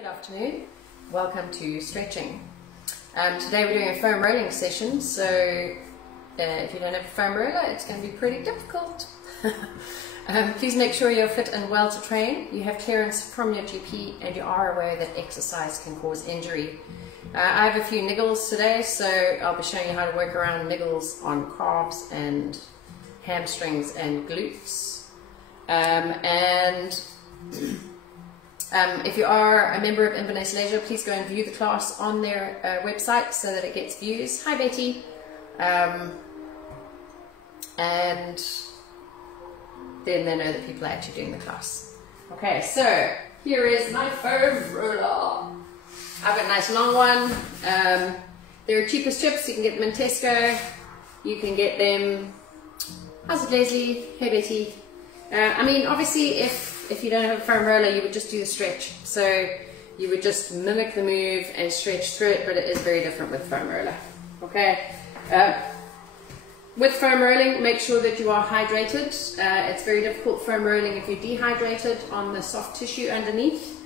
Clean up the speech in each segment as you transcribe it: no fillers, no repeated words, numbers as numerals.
Good afternoon, welcome to stretching. Today we're doing a foam rolling session, so if you don't have a foam roller it's going to be pretty difficult. Please make sure you're fit and well to train, you have clearance from your GP and you are aware that exercise can cause injury. I have a few niggles today, so I'll be showing you how to work around niggles on calves and hamstrings and glutes. If you are a member of Inverness Leisure, please go and view the class on their website so that it gets views. Hi Betty. And then they know that people are actually doing the class. Okay, so here is my foam roller. I've got a nice long one. They're cheaper strips, you can get them in Tesco. You can get them, how's it Leslie? Hey Betty. I mean, obviously if you don't have a foam roller, you would just do the stretch. So you would just mimic the move and stretch through it, but it is very different with foam roller. Okay. With foam rolling, make sure that you are hydrated. It's very difficult foam rolling if you're dehydrated on the soft tissue underneath.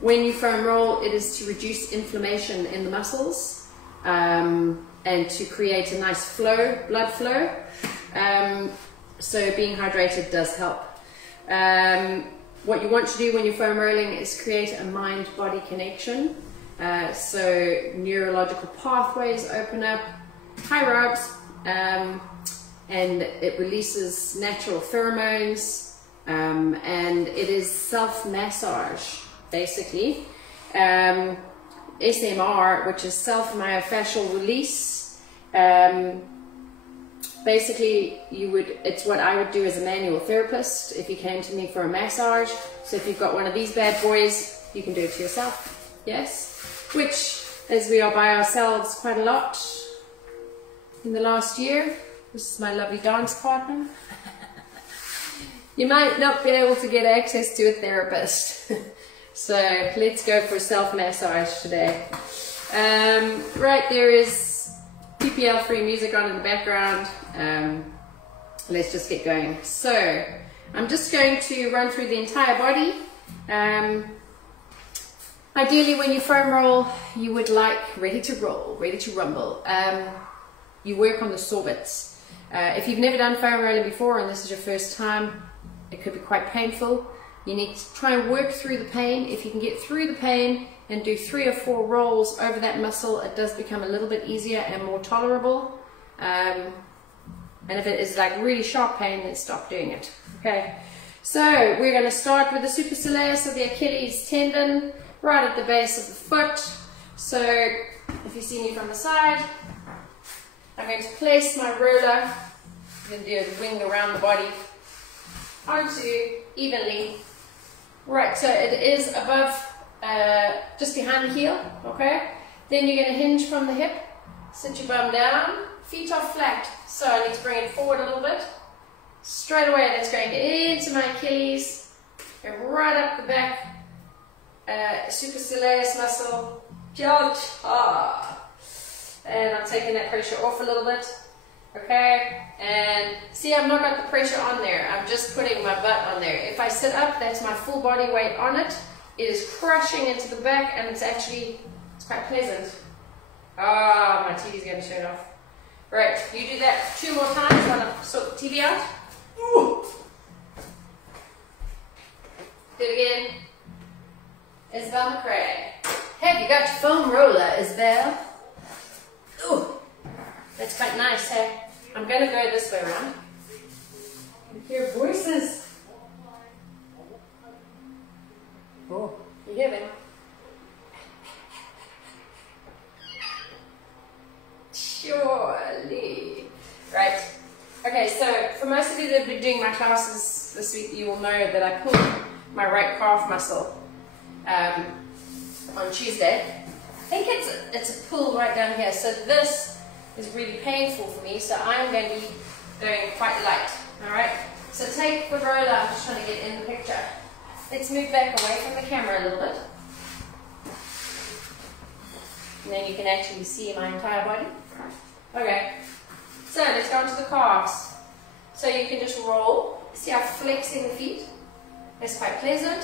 When you foam roll, it is to reduce inflammation in the muscles and to create a nice flow, blood flow. So being hydrated does help. What you want to do when you're foam rolling is create a mind-body connection. So neurological pathways open up, high rubs, and it releases natural pheromones, and it is self-massage, basically. SMR, which is self-myofascial release. Basically, it's what I would do as a manual therapist if you came to me for a massage. So if you've got one of these bad boys, you can do it to yourself, yes? Which, as we are by ourselves quite a lot in the last year, this is my lovely dance partner. You might not be able to get access to a therapist. So let's go for self-massage today. Right, there is PPL-free music on in the background. Let's just get going. So I'm just going to run through the entire body. Ideally, when you foam roll, you would like ready to roll, ready to rumble. You work on the sorbets. If you've never done foam rolling before and this is your first time, it could be quite painful. You need to try and work through the pain. If you can get through the pain and do 3 or 4 rolls over that muscle, it does become a little bit easier and more tolerable. And if it is like really sharp pain, then stop doing it. Okay, so we're going to start with the supercilious of the Achilles tendon, right at the base of the foot. So if you see me from the side, I'm going to place my roller, I'm going to do a wing around the body, onto evenly. Right, so it is above, just behind the heel, okay? Then you're going to hinge from the hip, sit your bum down, feet are flat, so I need to bring it forward a little bit. Straight away, that's going into my Achilles, and right up the back, supercilious muscle, and I'm taking that pressure off a little bit, okay? And see, I've not got the pressure on there, I'm just putting my butt on there. If I sit up, that's my full body weight on it. It is crushing into the back, and it's quite pleasant. Ah, my TV's going to turn off. Right, you do that 2 more times while I sort the TV out. Ooh. Do it again. Isabel McRae. Have you got your foam roller, Isabel? Ooh, that's quite nice, hey? I'm going to go this way around. I can hear voices. Oh, you hear them? Surely. Right. Okay, so for most of you that have been doing my classes this week, you will know that I pulled my right calf muscle on Tuesday. I think it's a pull right down here. So this is really painful for me, so I'm going to be going quite light. Alright? So take the roller, I'm just trying to get in the picture. Let's move back away from the camera a little bit. And then you can actually see my entire body. Okay, so let's go on to the calves. So you can just roll. See how flexing the feet? That's quite pleasant.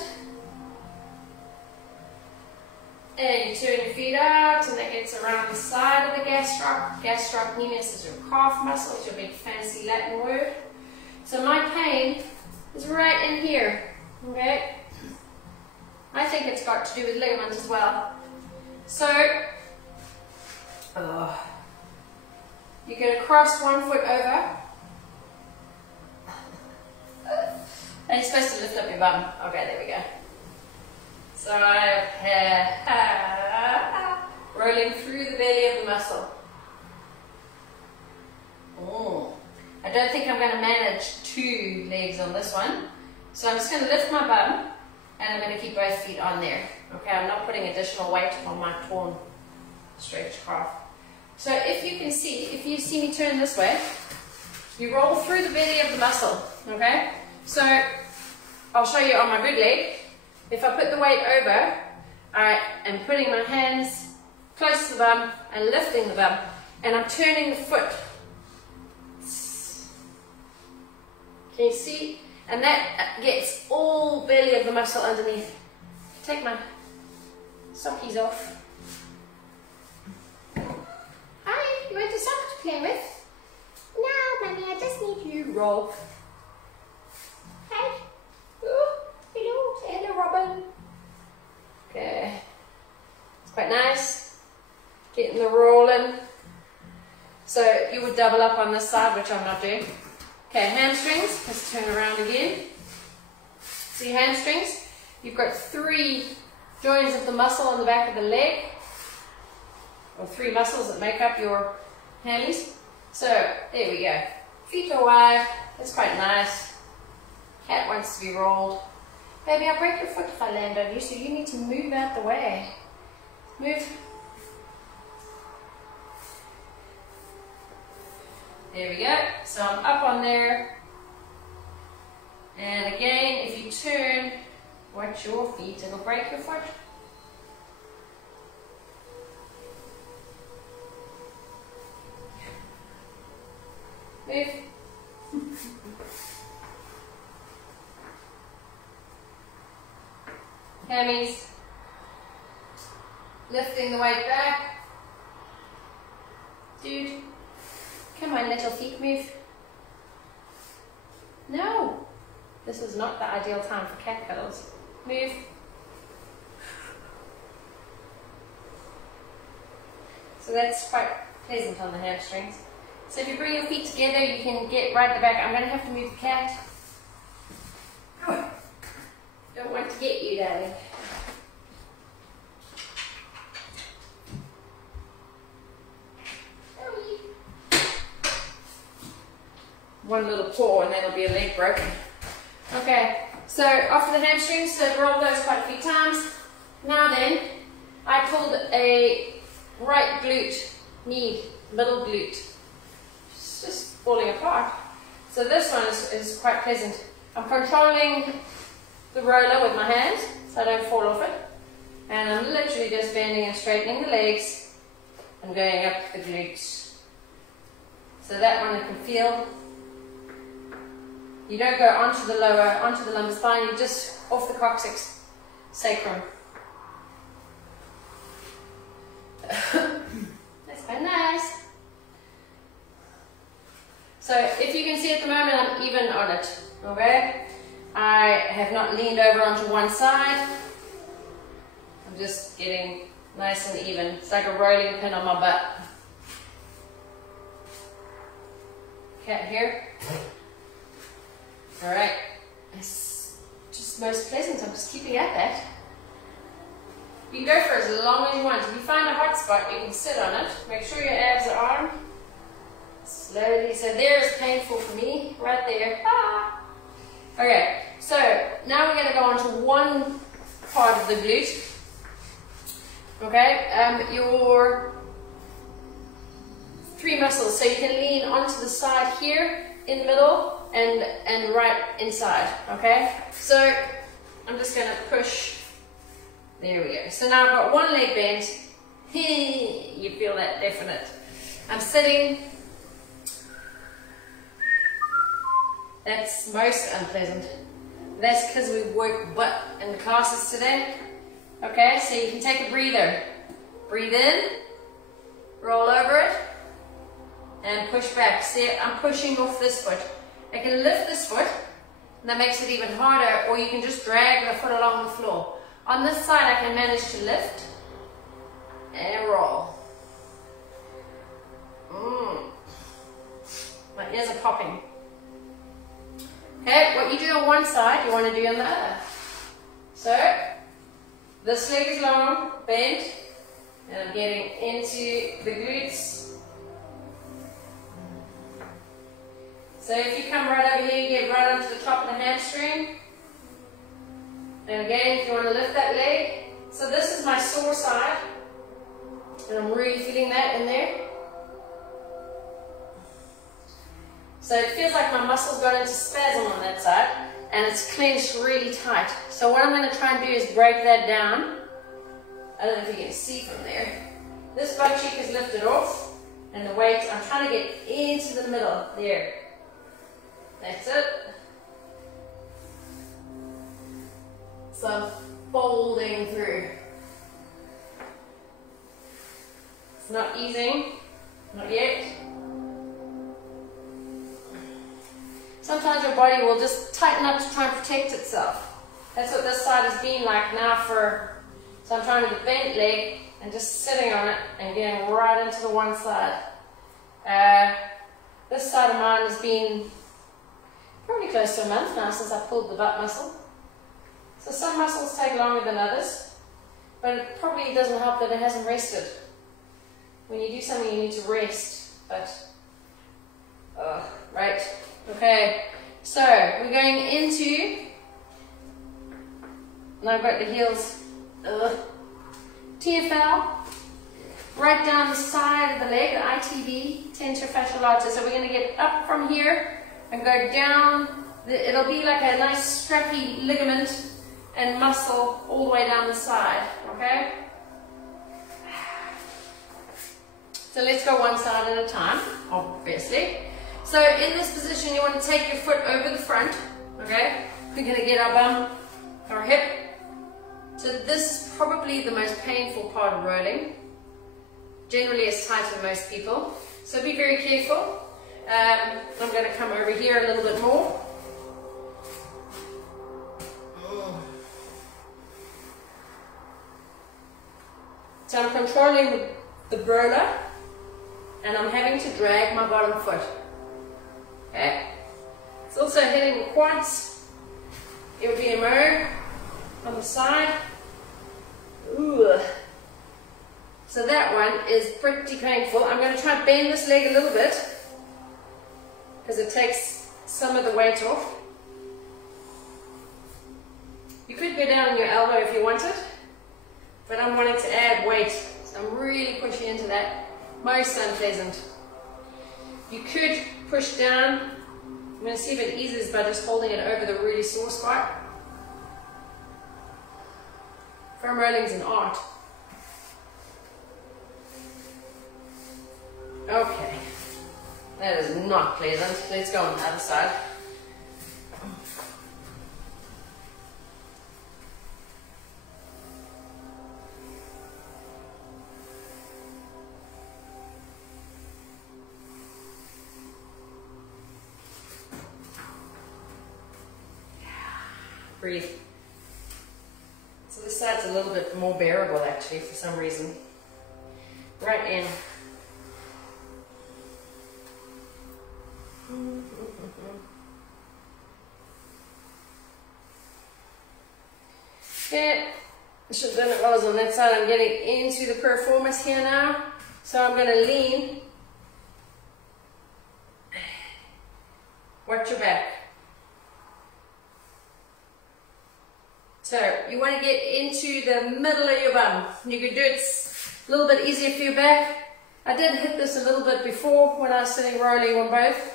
And you turn your feet out, and that gets around the side of the gastroc. Gastrocnemius is your calf muscle, it's your big fancy Latin word. So my pain is right in here, okay? I think it's got to do with ligaments as well. So, you're going to cross one foot over. And you're supposed to lift up your bum. Okay, there we go. So rolling through the belly of the muscle. I don't think I'm going to manage 2 legs on this one. So I'm just going to lift my bum and I'm going to keep both feet on there. Okay, I'm not putting additional weight on my torn, stretched calf. So if you see me turn this way, you roll through the belly of the muscle. Okay, so I'll show you on my good leg. If I put the weight over, I am putting my hands close to the bum and lifting the bum, and I'm turning the foot. Can you see? And that gets all belly of the muscle underneath. Take my sockies off. Hi, you want a sock to play with? No, Mummy, I just need you. Roll. Hi. Oh, hello, say hello, Robin. Okay. It's quite nice. Getting the roll in. So you would double up on this side, which I'm not doing. Okay, hamstrings. Let's turn around again. See hamstrings? You've got 3 joints of the muscle on the back of the leg, or 3 muscles that make up your hammies. So there we go. Feet are wide. That's quite nice. Cat wants to be rolled. Baby, I'll break your foot if I land on you, so you need to move out the way. Move. There we go. So I'm up on there. And again, if you turn, watch your feet, it'll break your foot. Move. Hammies. Lifting the weight back. Dude. Come on, little feet, move. No. This is not the ideal time for cat cuddles. Move. So that's quite pleasant on the hamstrings. So if you bring your feet together, you can get right at the back. I'm going to have to move the cat. Don't want to get you, darling. One little paw and then it'll be a leg broken. Okay, so after the hamstrings, so roll those quite a few times. Now then, I pulled a right glute, knee, middle glute. It's just falling apart. So this one is quite pleasant. I'm controlling the roller with my hand so I don't fall off it. And I'm literally just bending and straightening the legs and going up the glutes. So that one I can feel. You don't go onto the lumbar spine, you're just off the coccyx sacrum. That's quite nice. So if you can see at the moment, I'm even on it, okay? I have not leaned over onto one side. I'm just getting nice and even. It's like a rolling pin on my butt. Cat here. Alright, it's just most pleasant. I'm just keeping at that. You can go for as long as you want. If you find a hot spot, you can sit on it. Make sure your abs are on. Slowly. So there is painful for me, right there. Ah. Okay, so now we're going to go on to one part of the glute. Okay, your 3 muscles. So you can lean onto the side here, in the middle, and right inside, okay? So I'm just going to push. There we go. So now I've got one leg bent. You feel that definite. I'm sitting. That's most unpleasant. That's because we work butt in the classes today. Okay, so you can take a breather. Breathe in, roll over it, and push back. See, I'm pushing off this foot. I can lift this foot, and that makes it even harder, or you can just drag the foot along the floor. On this side, I can manage to lift and roll. My ears are popping. Okay, what you do on one side, you want to do on the other. So, this leg is long, bent, and I'm getting into the glutes. So if you come right over here, you get right onto the top of the hamstring. And again, if you want to lift that leg. So this is my sore side, and I'm really feeling that in there. So it feels like my muscles got into spasm on that side, and it's clenched really tight. So what I'm going to try and do is break that down. I don't know if you can see from there. This butt cheek is lifted off, and the weight, I'm trying to get into the middle, there. That's it. So I'm folding through. It's not easing, not yet. Sometimes your body will just tighten up to try and protect itself. That's what this side has been like now for, so I'm trying to do the bent leg and just sitting on it and getting right into the one side. This side of mine has been probably close to a month now since I pulled the butt muscle. So some muscles take longer than others, but it probably doesn't help that it hasn't rested. When you do something, you need to rest, but, right. Okay, so we're going into, and I've got the heels, TFL, right down the side of the leg, the ITB, tension fascial lata. So we're going to get up from here and go down, it'll be like a nice strappy ligament and muscle all the way down the side, okay? So let's go one side at a time, obviously. So in this position, you want to take your foot over the front, okay? We're going to get our bum, our hip. So this is probably the most painful part of rolling. Generally, it's tight for most people. So be very careful. I'm going to come over here a little bit more. So I'm controlling the roller, and I'm having to drag my bottom foot. Okay. It's also hitting the quads. It would be a mirror on the side. Ooh. So that one is pretty painful. I'm going to try and bend this leg a little bit because it takes some of the weight off. You could go down on your elbow if you wanted, but I'm wanting to add weight, so I'm really pushing into that. Most unpleasant. You could push down. I'm going to see if it eases by just holding it over the really sore spot. Foam rolling is an art. Okay, that is not pleasant. Let's go on the other side. Breathe. So this side's a little bit more bearable actually for some reason. Right in. Okay, I should have done it while I was on that side. I'm getting into the piriformis here now. So I'm going to lean. Watch your back. So you want to get into the middle of your bum. You can do it a little bit easier for your back. I did hit this a little bit before when I was sitting rolling on both.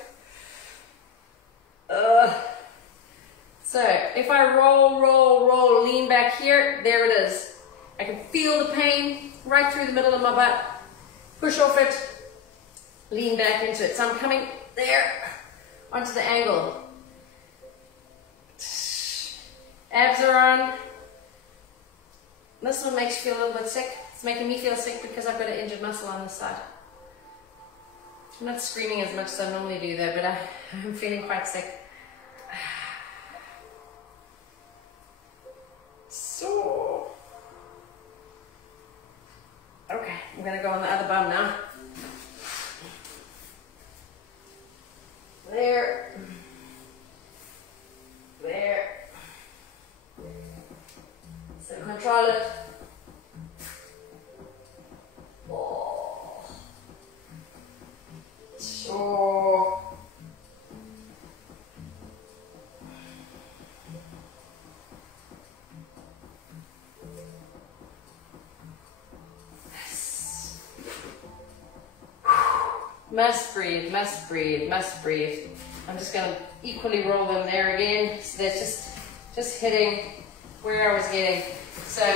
So if I roll, lean back here, there it is. I can feel the pain right through the middle of my butt. Push off it, lean back into it. So I'm coming there onto the angle. Abs are on. This this one makes you feel a little bit sick. It's making me feel sick because I've got an injured muscle on this side. I'm not screaming as much as I normally do though, but I'm feeling quite sick. So, okay, I'm going to go on the other bum now. There. There. So control it. Oh. So. Must breathe, must breathe, must breathe. I'm just going to equally roll them there again. So they're just hitting where I was getting. So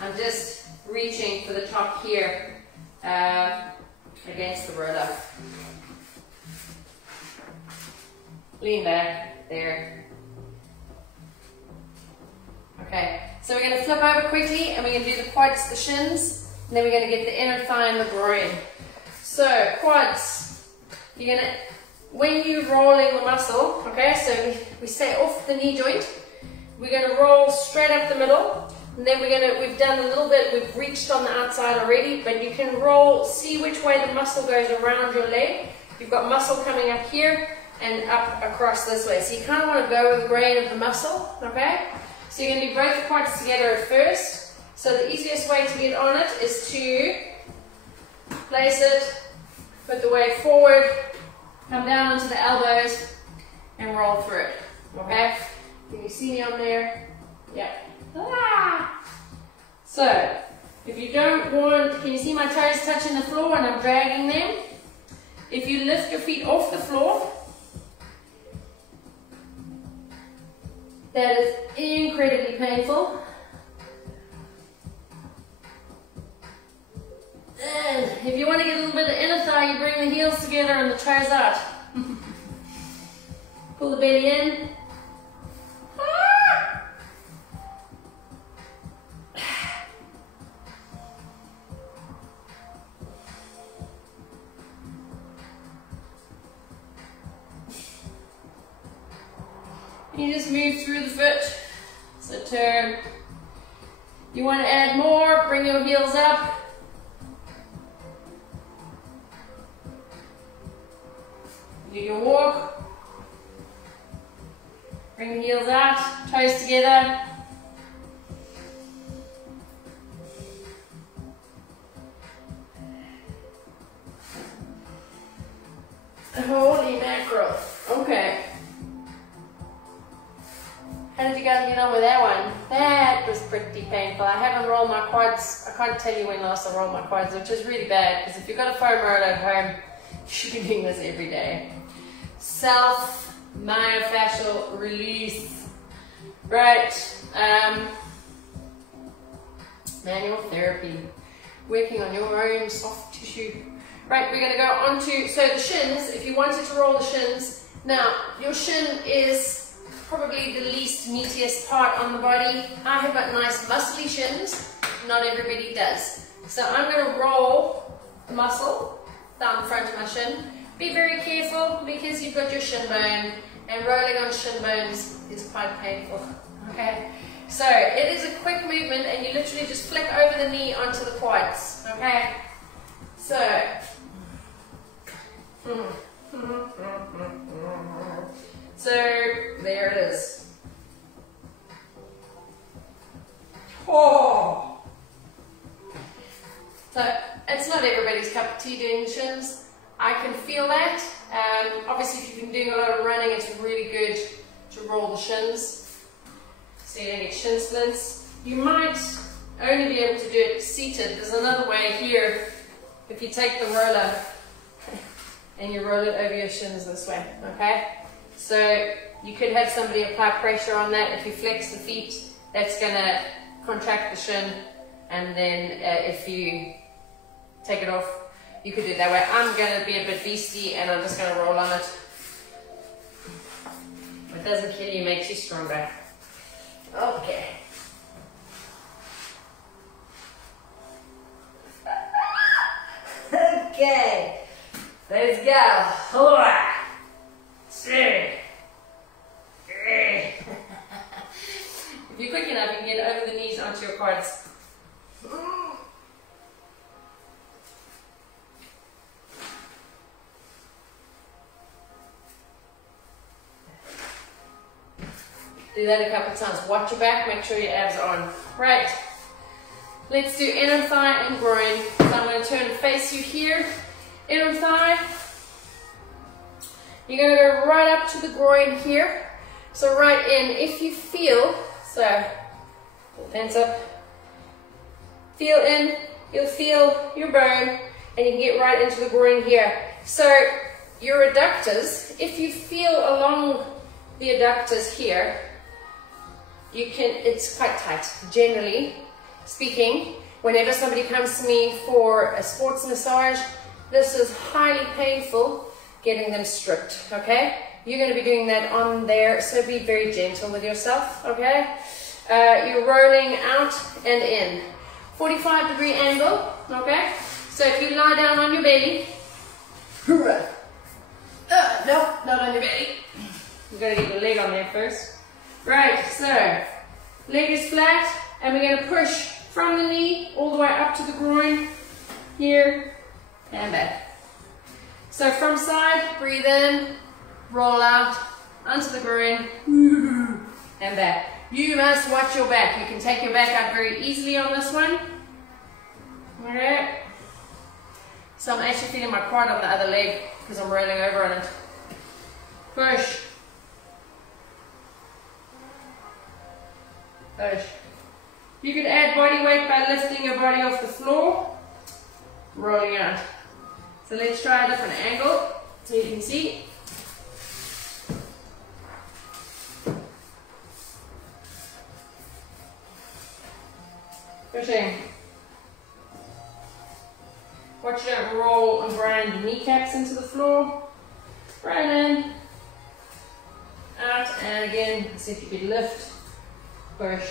I'm just reaching for the top here against the roller. Lean back, there. Okay, so we're going to flip over quickly and we're going to do the quads, the shins, and then we're going to get the inner thigh and the groin. So quads, you're going to, when you're rolling the muscle, okay, so we stay off the knee joint, we're going to roll straight up the middle, and then we've done a little bit, we've reached on the outside already, but you can roll, see which way the muscle goes around your leg. You've got muscle coming up here and up across this way. So you kind of want to go with the grain of the muscle, okay? So you're going to do both the quads together at first. So the easiest way to get on it is to place it, put the weight forward, come down onto the elbows, and roll through it, okay? Can you see me on there? Yeah. Ah! So, if you don't want, can you see my toes touching the floor and I'm dragging them? If you lift your feet off the floor, that is incredibly painful. And if you want to get a little bit of inner thigh, you bring the heels together and the toes out. Pull the belly in. You just move through the foot. So turn. You want to add more, bring your heels up. Do your walk. Bring the heels out, toes together. Holy mackerel. Okay. How did you guys get on with that one? That was pretty painful. I haven't rolled my quads. I can't tell you when last I rolled my quads, which is really bad because if you've got a foam roller at home, you should be doing this every day. Self-myofascial release. Right. Manual therapy. Working on your own soft tissue. Right, we're going to go on to, so the shins, if you wanted to roll the shins, now your shin is probably the least meatiest part on the body. I have got nice muscly shins, not everybody does. So I'm going to roll the muscle down the front of my shin. Be very careful because you've got your shin bone and rolling on shin bones is quite painful. Okay, so it is a quick movement and you literally just flick over the knee onto the quads. Okay, so there it is. Oh! So it's not everybody's cup of tea doing the shins. I can feel that. Obviously if you've been doing a lot of running, it's really good to roll the shins so you don't get shin splints. You might only be able to do it seated. There's another way here. If you take the roller and you roll it over your shins this way, okay? So you could have somebody apply pressure on that. If you flex the feet, that's going to contract the shin, and then if you take it off, you could do it that way. I'm going to be a bit beastie and I'm just going to roll on it. It doesn't kill you, makes you stronger. Okay. Let's go. 4, 3. If you're quick enough, you can get over the knees onto your quads. Do that a couple of times. Watch your back, make sure your abs are on. Right. Let's do inner thigh and groin. So I'm going to turn and face you here. Inner thigh. You're going to go right up to the groin here. So right in. If you feel, so pull hands up. Feel in, you'll feel your bone, and you can get right into the groin here. So your adductors, if you feel along the adductors here, you can, it's quite tight. Generally speaking, whenever somebody comes to me for a sports massage, this is highly painful getting them stripped, okay? You're going to be doing that on there, so be very gentle with yourself, okay? You're rolling out and in. 45-degree angle, okay? So if you lie down on your belly, no, not on your belly. You've got to get your leg on there first. Right, so leg is flat, and we're going to push from the knee all the way up to the groin, here, and back. So from side, breathe in, roll out, onto the groin, and back. You must watch your back. You can take your back out very easily on this one. Okay. So I'm actually feeling my quad on the other leg because I'm rolling over on it. Push. Push. You can add body weight by lifting your body off the floor, rolling out. So let's try a different angle so you can see. Pushing. Watch you don't roll and grind your kneecaps into the floor. Right in, out, and again, see if you could lift, push.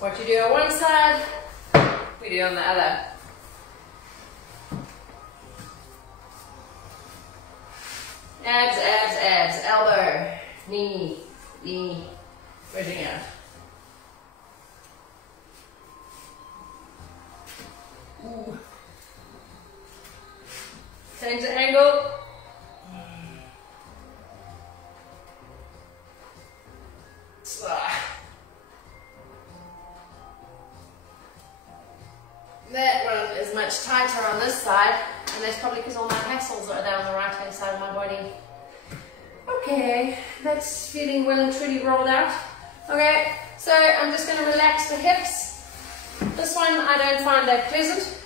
What you do on one side, we do on the other. Abs, abs, abs, elbow, knee, knee, pushing out. Ooh. Change the angle. That one is much tighter on this side, and that's probably because all my hassles are down the right hand side of my body. Okay, that's feeling well and truly rolled out. Okay, so I'm just going to relax the hips. This one I don't find that pleasant.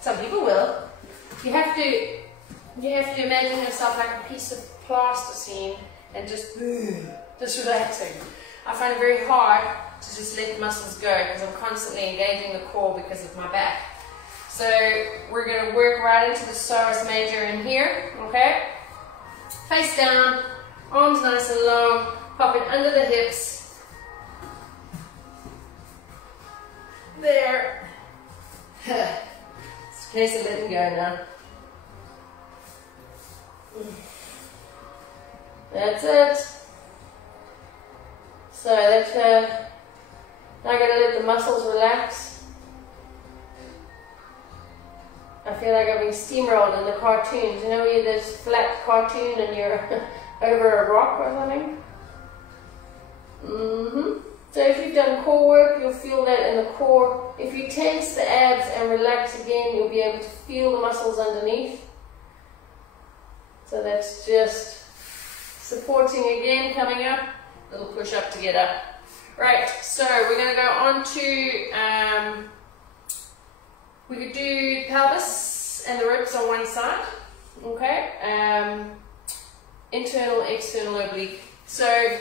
Some people will. You have to imagine yourself like a piece of plasticine and just relaxing. I find it very hard to just let the muscles go because I'm constantly engaging the core because of my back. So we're going to work right into the psoas major in here, okay? Face down, arms nice and long, pop it under the hips. There. It's a case of letting go now. That's it. So that's now I'm going to let the muscles relax. I feel like I've been steamrolled in the cartoons. You know, where there's a flat cartoon and you're over a rock or something? So if you've done core work, you'll feel that in the core. If you tense the abs and relax again, you'll be able to feel the muscles underneath. So that's just supporting again, coming up. Little push up to get up. Right, so we're going to go on to, we could do pelvis and the ribs on one side. Okay, internal, external, oblique. So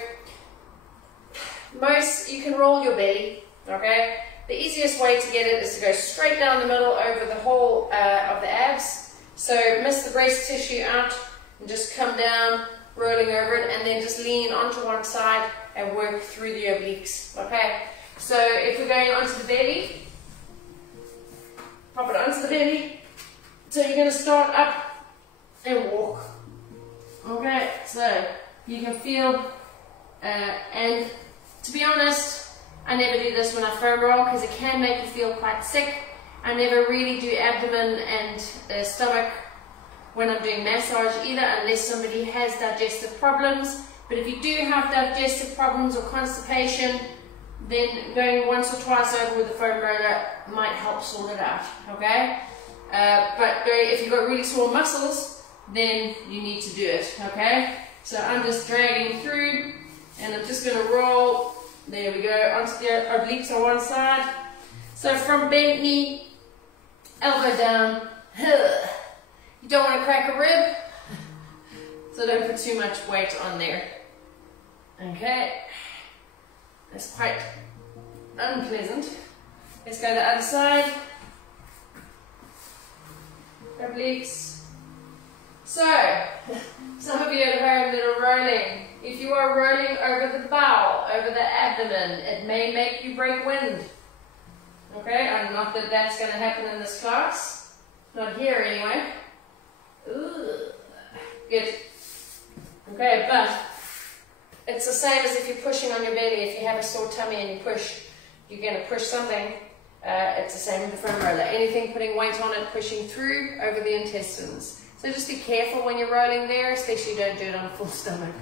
you can roll your belly, okay? The easiest way to get it is to go straight down the middle over the whole of the abs. So miss the breast tissue out and just come down, rolling over it, and then just lean onto one side and work through the obliques, okay? So if we're going onto the belly, pop it onto the belly. So you're going to start up and walk. Okay, so you can feel, and to be honest, I never do this when I foam roll because it can make you feel quite sick. I never really do abdomen and stomach when I'm doing massage either, unless somebody has digestive problems. But if you do have digestive problems or constipation, then going once or twice over with the foam roller might help sort it out, okay? But if you've got really sore muscles, then you need to do it, okay? So I'm just dragging through, and I'm just going to roll, there we go, onto the obliques on one side. So from bent knee, elbow down, you don't want to crack a rib, so don't put too much weight on there. Okay, that's quite unpleasant. Let's go to the other side. Obliques. So, some of you at home that are rolling, if you are rolling over the bowel, over the abdomen, it may make you break wind. Okay, and not that that's going to happen in this class. Not here anyway. Ooh. Good. Okay, but it's the same as if you're pushing on your belly. If you have a sore tummy and you push, you're going to push something. It's the same with the foam roller. Anything putting weight on it, pushing through over the intestines. So just be careful when you're rolling there, especially don't do it on a full stomach.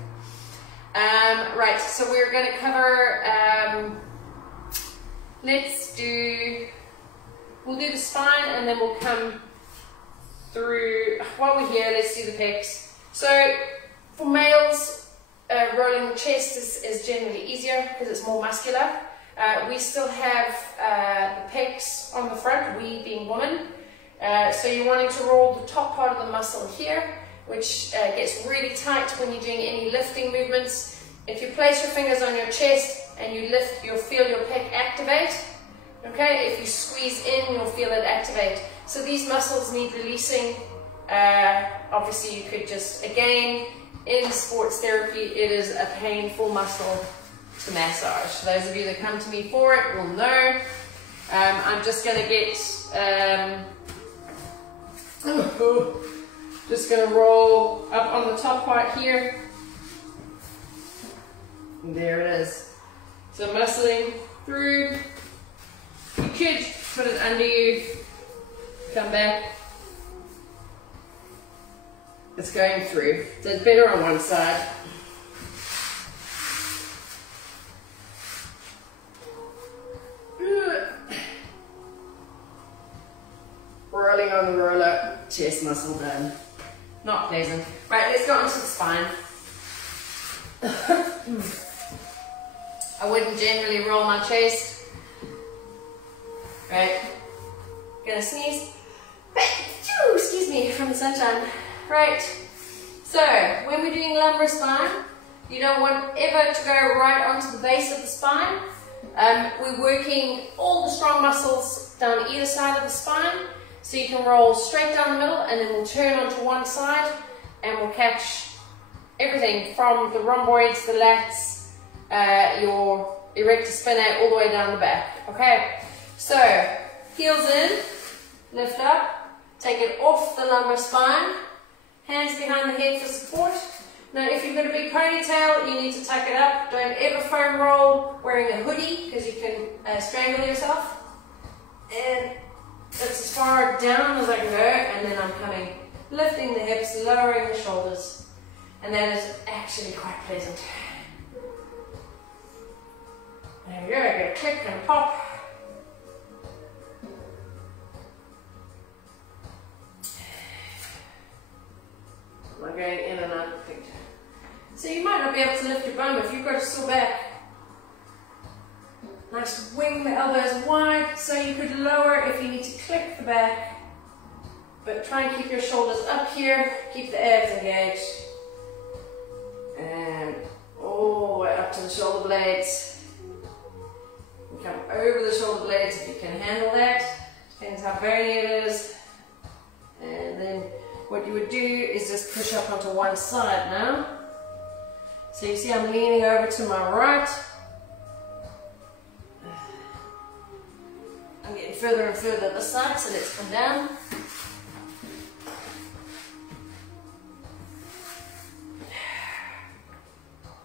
Right, so we're going to cover, we'll do the spine and then we'll come through, while we're here, let's do the pecs. So for males, rolling the chest is generally easier because it's more muscular. We still have the pecs on the front, we being women. So you're wanting to roll the top part of the muscle here, which gets really tight when you're doing any lifting movements. If you place your fingers on your chest and you lift, you'll feel your pec activate. Okay, if you squeeze in, you'll feel it activate. So these muscles need releasing. Obviously, you could just, again, in sports therapy, it is a painful muscle to massage. Those of you that come to me for it will know. I'm just going to get, just going to roll up on the top part here. There it is. So muscling through. You could put it under you, come back. It's going through. So it's better on one side. Rolling on the roller, chest muscle done. Not pleasant. Right, let's go on to the spine. I wouldn't generally roll my chest. Right, gonna sneeze. Excuse me, from the sunshine. Right, so when we're doing lumbar spine, you don't want ever to go right onto the base of the spine. We're working all the strong muscles down either side of the spine. So you can roll straight down the middle and then we'll turn onto one side and we'll catch everything from the rhomboids, the lats, your erector spinae all the way down the back. Okay, so heels in, lift up, take it off the lumbar spine, hands behind the head for support. Now if you've got a big ponytail, you need to tuck it up. Don't ever foam roll wearing a hoodie because you can strangle yourself. And that's as far down as I can go, and then I'm coming, lifting the hips, lowering the shoulders, and that is actually quite pleasant. There we go, I get a click and a pop. Am I going in and out of the picture? So you might not be able to lift your bum if you've got a sore back. Nice wing the elbows wide, so you could lower if you need to click the back, but try and keep your shoulders up here, keep the abs engaged, and all the way up to the shoulder blades. You come over the shoulder blades if you can handle that, depends how bony it is, and then what you would do is just push up onto one side now. So you see I'm leaning over to my right. I'm getting further and further this side, so let's come down.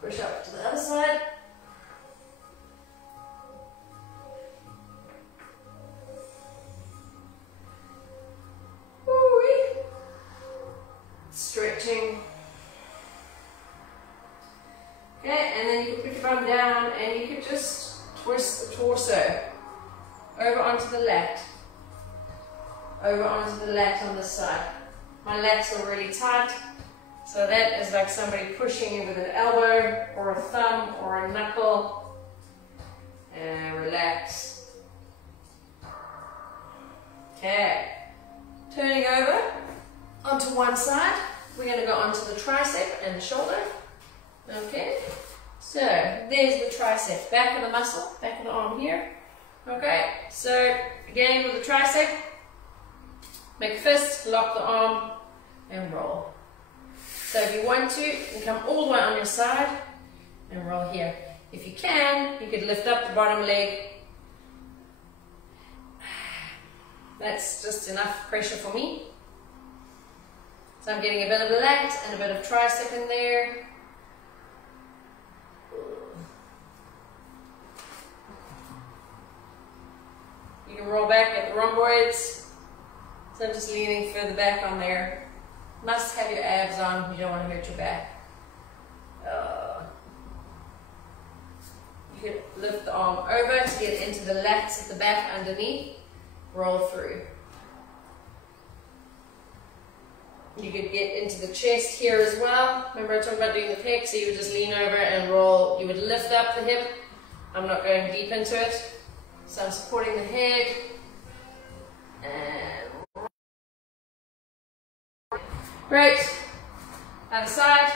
Push up to the other side. Woo-wee. Stretching. Okay, and then you can put your bum down and you can just twist the torso over onto the lat. Over onto the lat on this side. My lats are really tight, so that is like somebody pushing in with an elbow or a thumb or a knuckle. And relax. Okay, turning over onto one side. We're going to go onto the tricep and the shoulder. Okay, so there's the tricep, back of the muscle, back of the arm here. Okay, so again with the tricep, make a fist, lock the arm, and roll. So if you want to, you can come all the way on your side and roll here. If you can, you could lift up the bottom leg. That's just enough pressure for me. So I'm getting a bit of lat and a bit of tricep in there. You can roll back at the rhomboids. So I'm just leaning further back on there. Must have your abs on, you don't want to hurt your back. You can lift the arm over to get into the lats at the back underneath. Roll through. You could get into the chest here as well. Remember I talked about doing the pecs, so you would just lean over and roll. You would lift up the hip. I'm not going deep into it. So I'm supporting the head. And great. Other side.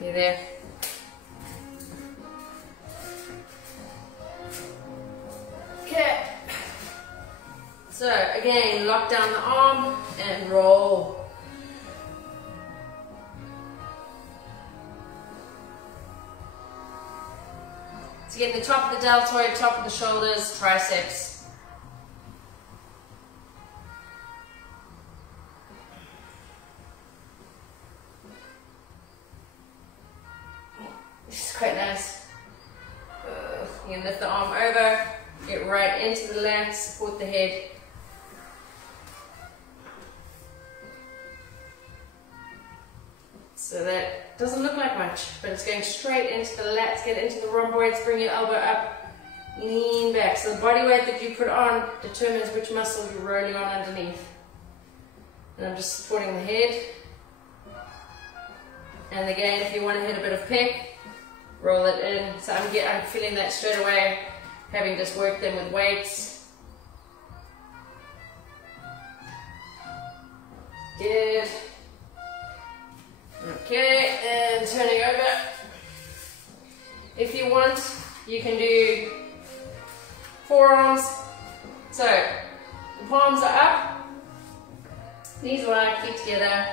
You there? Okay. So again, lock down the arm and roll. So get the top of the deltoid, top of the shoulders, triceps. This is quite nice. You can lift the arm over, get right into the lats, support the head. So that doesn't look like much, but it's going straight into the lats. Get into the rhomboids, bring your elbow up, lean back. So the body weight that you put on determines which muscle you're rolling on underneath. And I'm just supporting the head. And again, if you want to hit a bit of pec, roll it in. So I'm feeling that straight away, having just worked them with weights. Good. Okay, and turning over. If you want, you can do forearms. So the palms are up, knees wide, feet together,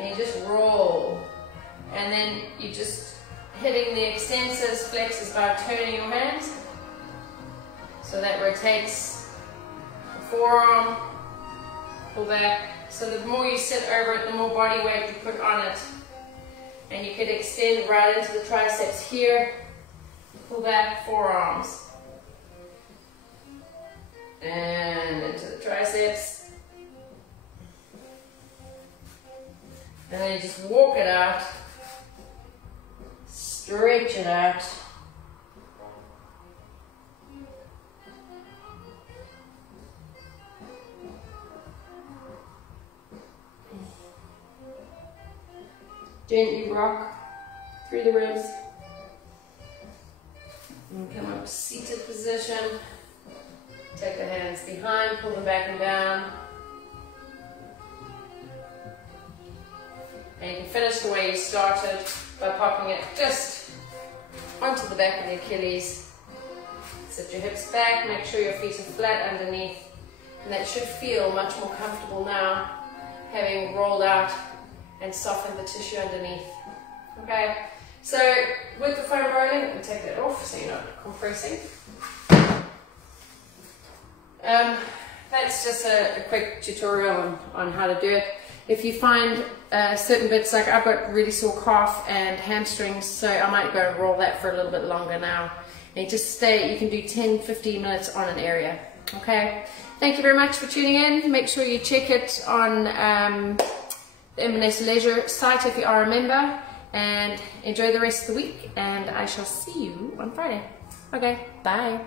and you just roll. And then you just hitting the extensors, flexors by turning your hands. So that rotates the forearm, pull back. So the more you sit over it, the more body weight you put on it. And you could extend right into the triceps here, pull back, forearms. And into the triceps. And then you just walk it out, stretch it out. Gently rock through the ribs. And come up seated position. Take the hands behind, pull them back and down. And you can finish the way you started by popping it just onto the back of the Achilles. Sit your hips back, make sure your feet are flat underneath. And that should feel much more comfortable now, having rolled out and soften the tissue underneath. Okay, So with the foam rolling, let me take that off so you're not compressing. That's just a quick tutorial on how to do it. If you find certain bits, like I've got really sore calf and hamstrings, so I might go and roll that for a little bit longer now. And just stay, you can do 10-15 minutes on an area. Okay, thank you very much for tuning in. Make sure you check it on the Inverness Leisure site if you are a member, and enjoy the rest of the week, and I shall see you on Friday. Okay, bye.